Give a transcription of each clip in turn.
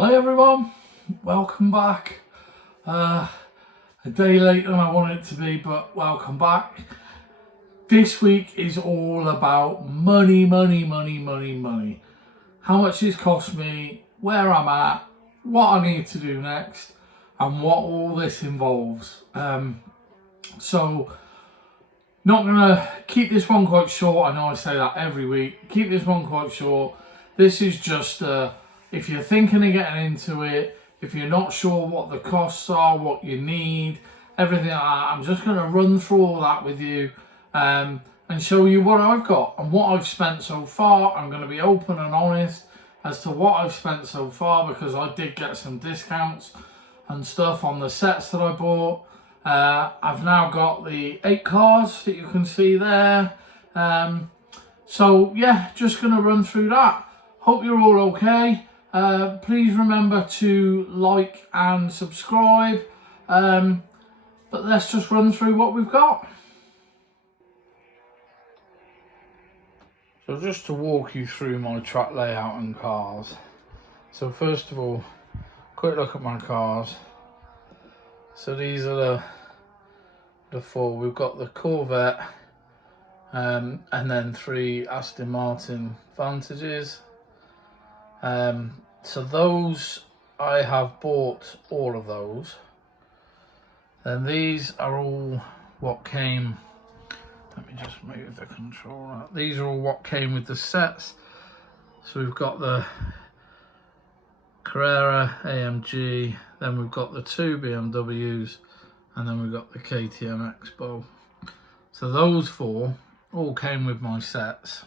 Hi everyone, welcome back. A day later than I want it to be, but welcome back. This week is all about money. How much it's cost me, where I'm at, what I need to do next, and what all this involves. So, not gonna keep this one quite short. I know I say that every week. Keep this one quite short. This is just if you're thinking of getting into it, if you're not sure what the costs are, what you need, everything like that, I'm just going to run through all that with you and show you what I've got and what I've spent so far. I'm going to be open and honest as to what I've spent so far, because I did get some discounts and stuff on the sets that I bought. I've now got the 8 cars that you can see there. So yeah, just going to run through that. Hope you're all okay. Please remember to like and subscribe. But let's just run through what we've got. So just to walk you through my track layout and cars. So first of all, quick look at my cars. So these are the 4. We've got the Corvette and then 3 Aston Martin Vantages. So those, I have bought all of those. And these are all what came, let me just move the controller. These are all what came with the sets. So we've got the Carrera AMG, then we've got the 2 BMWs, and then we've got the KTM Expo. So those 4 all came with my sets.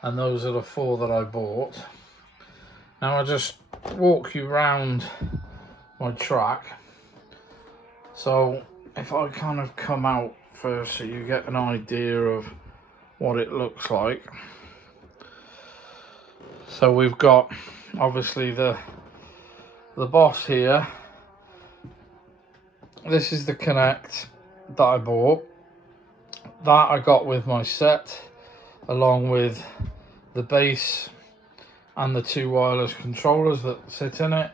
And those are the 4 that I bought. Now I'll just walk you around my track. So if I kind of come out first so you get an idea of what it looks like. So we've got obviously the boss here. This is the Connect that I bought. That I got with my set, along with the base and the 2 wireless controllers that sit in it.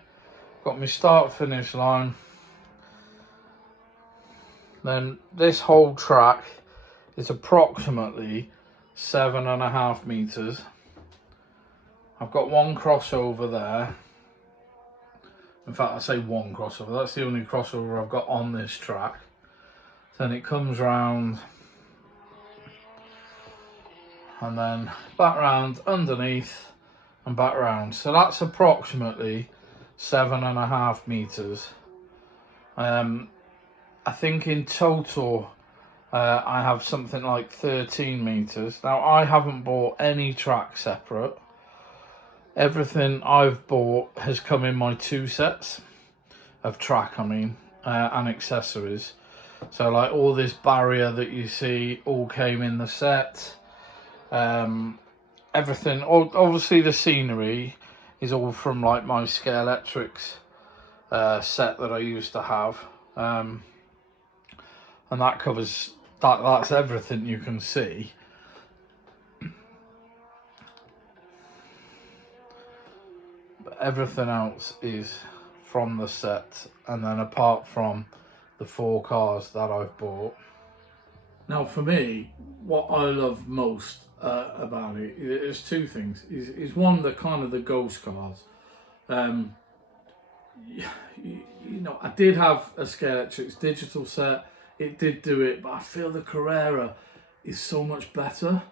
Got my start finish line. Then this whole track is approximately 7.5 meters. I've got 1 crossover there. In fact, I say 1 crossover, that's the only crossover I've got on this track. Then it comes round and then back round underneath and back round. So that's approximately 7.5 meters. I think in total I have something like 13 meters. Now I haven't bought any track separate. Everything I've bought has come in my 2 sets of track, and accessories. So like all this barrier that you see all came in the set. Everything, obviously the scenery is all from like my Scalextrics set that I used to have, and that covers that's everything you can see. But everything else is from the set, and then apart from the 4 cars that I've bought. Now for me, what I love most about it is 2 things. Is one, the kind of the ghost cars. You know, I did have a Scalextrics digital set. It did do it, but I feel the Carrera is so much better.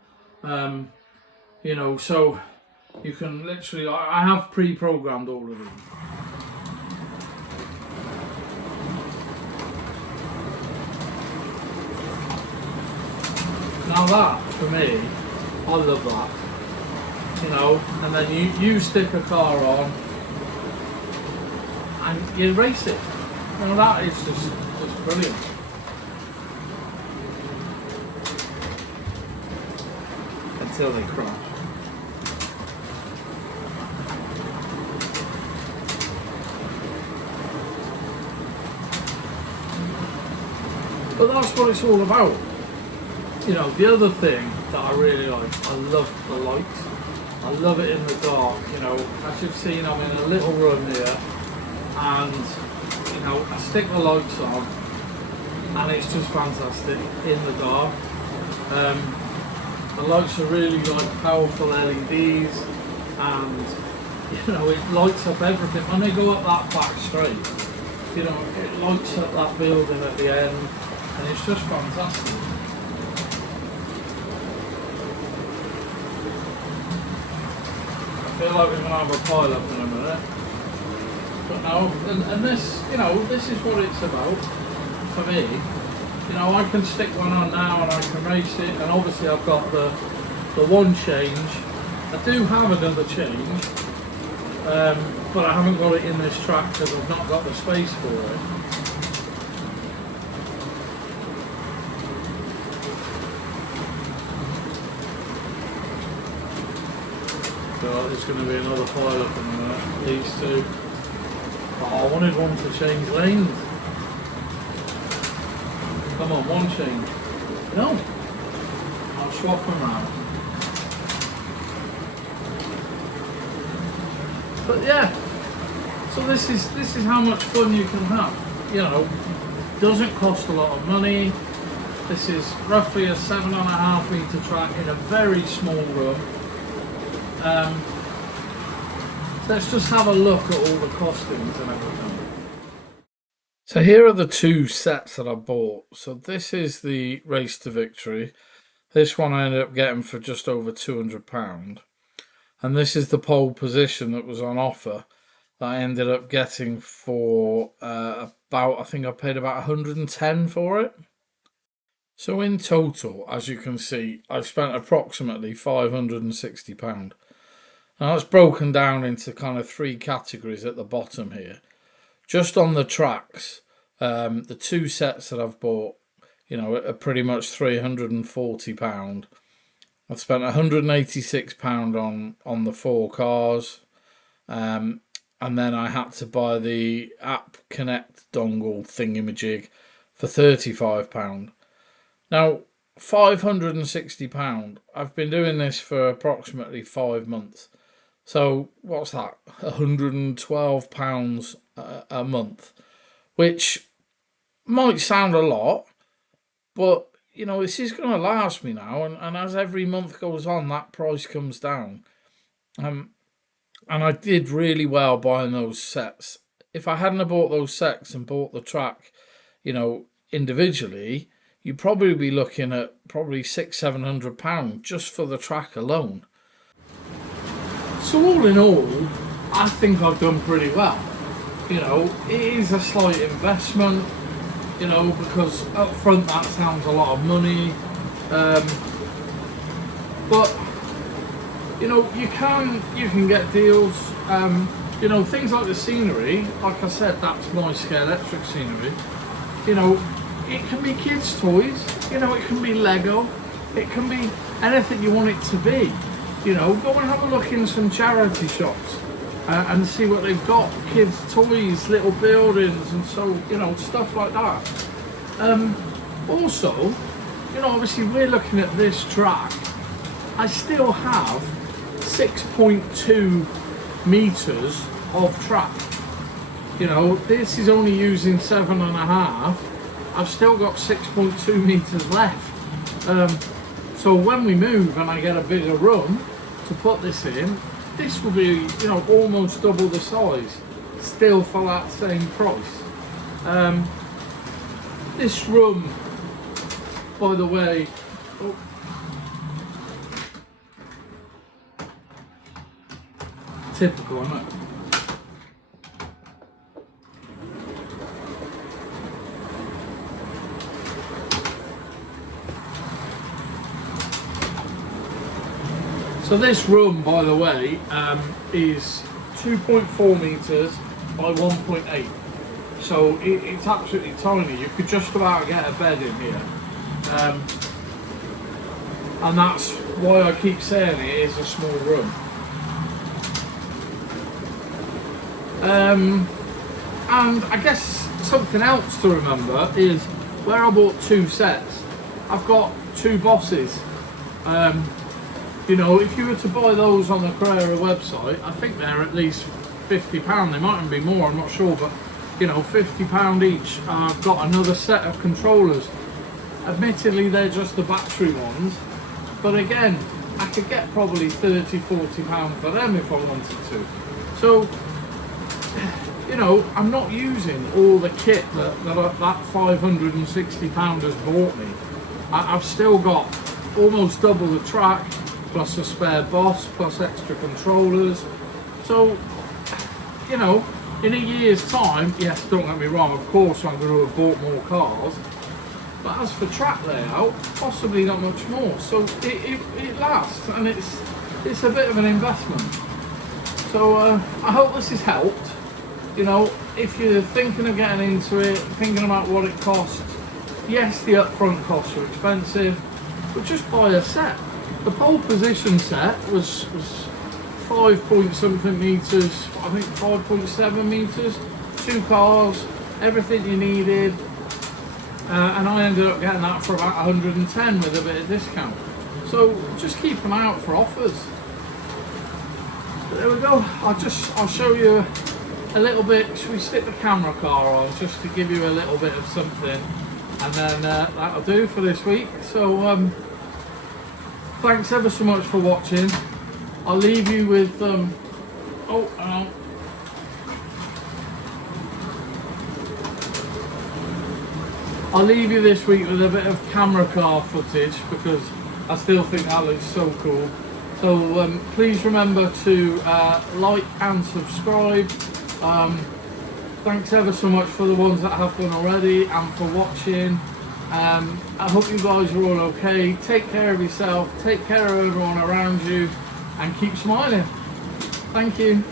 You know, so you can literally, I have pre-programmed all of them. Now that, for me, I love that, you know, and then you stick a car on and you race it. Now that is just brilliant. Until they crash. But that's what it's all about. You know, the other thing that I really like. I love the lights. I love it in the dark, you know. As you've seen, I'm in a little run here, and you know, I stick the lights on, and it's just fantastic in the dark. The lights are really like powerful LEDs, and you know, it lights up everything. When they go up that back straight, you know, it lights up that building at the end, and it's just fantastic. I feel like we're going to have a pile up in a minute. But no, and this, you know, this is what it's about for me. You know, I can stick one on now and I can race it, and obviously I've got the one change. I do have another change, but I haven't got it in this track because I've not got the space for it. So there's going to be another pile up in a minute, these two. But I wanted one to change lanes. Come on, one change. No, I'll swap them around. But yeah, so this is how much fun you can have. You know, doesn't cost a lot of money. This is roughly a 7.5 metre track in a very small room. So let's just have a look at all the costings and everything. So here are the two sets that I bought. So this is the Race to Victory. This one I ended up getting for just over £200. And this is the pole position that was on offer that I ended up getting for about, I think I paid about 110 for it. So in total, as you can see, I've spent approximately £560. Now that's broken down into kind of three categories at the bottom here. Just on the tracks, the two sets that I've bought, you know, are pretty much £340. I've spent £186 on the 4 cars, and then I had to buy the App Connect dongle thingamajig for £35. Now, £560, I've been doing this for approximately 5 months. So, what's that? £112 a month, which might sound a lot, but you know, this is going to last me now, and as every month goes on, that price comes down. And I did really well buying those sets. If I hadn't bought those sets and bought the track, you know, individually, you'd probably be looking at probably £600-700 just for the track alone. So all in all, I think I've done pretty well. You know, it is a slight investment, you know, because up front that sounds a lot of money, but you know, you can get deals. You know, things like the scenery, like I said, that's my scale electric scenery. You know, it can be kids' toys, you know, it can be Lego, it can be anything you want it to be. You know, go and have a look in some charity shops and see what they've got. Kids' toys, little buildings, and so, you know, stuff like that. Also, you know, obviously we're looking at this track. I still have 6.2 meters of track. You know, this is only using 7.5. I've still got 6.2 meters left. So when we move and I get a bigger run to put this in, this will be, you know, almost double the size, still for that same price. This room, by the way, typical, isn't it? So this room, by the way, is 2.4 meters by 1.8. So it's absolutely tiny. You could just about get a bed in here. And that's why I keep saying it is a small room. And I guess something else to remember is where I bought two sets, I've got two bosses. You know, if you were to buy those on the Carrera website, I think they're at least £50. They might even be more, I'm not sure, but you know, £50 each. I've got another set of controllers. Admittedly, they're just the battery ones, but again, I could get probably £30–40 for them if I wanted to. So, you know, I'm not using all the kit that £560 has bought me. I've still got almost double the track, plus a spare boss, plus extra controllers. So, you know, in a year's time, yes, don't get me wrong, of course I'm going to have bought more cars, but as for track layout, possibly not much more. So it lasts, and it's a bit of an investment. So I hope this has helped. You know, if you're thinking of getting into it, thinking about what it costs, yes, the upfront costs are expensive, but just buy a set. The pole position set was 5 point something meters, I think 5.7 meters, 2 cars, everything you needed, and I ended up getting that for about 110 with a bit of discount. So just keep an eye out for offers. But there we go. I'll show you a little bit. Should we stick the camera car on just to give you a little bit of something, and then that'll do for this week. So thanks ever so much for watching. I'll leave you with I'll leave you this week with a bit of camera car footage because I still think that looks so cool. So please remember to like and subscribe. Thanks ever so much for the ones that have done already and for watching. I hope you guys are all okay. Take care of yourself, take care of everyone around you, and keep smiling. Thank you.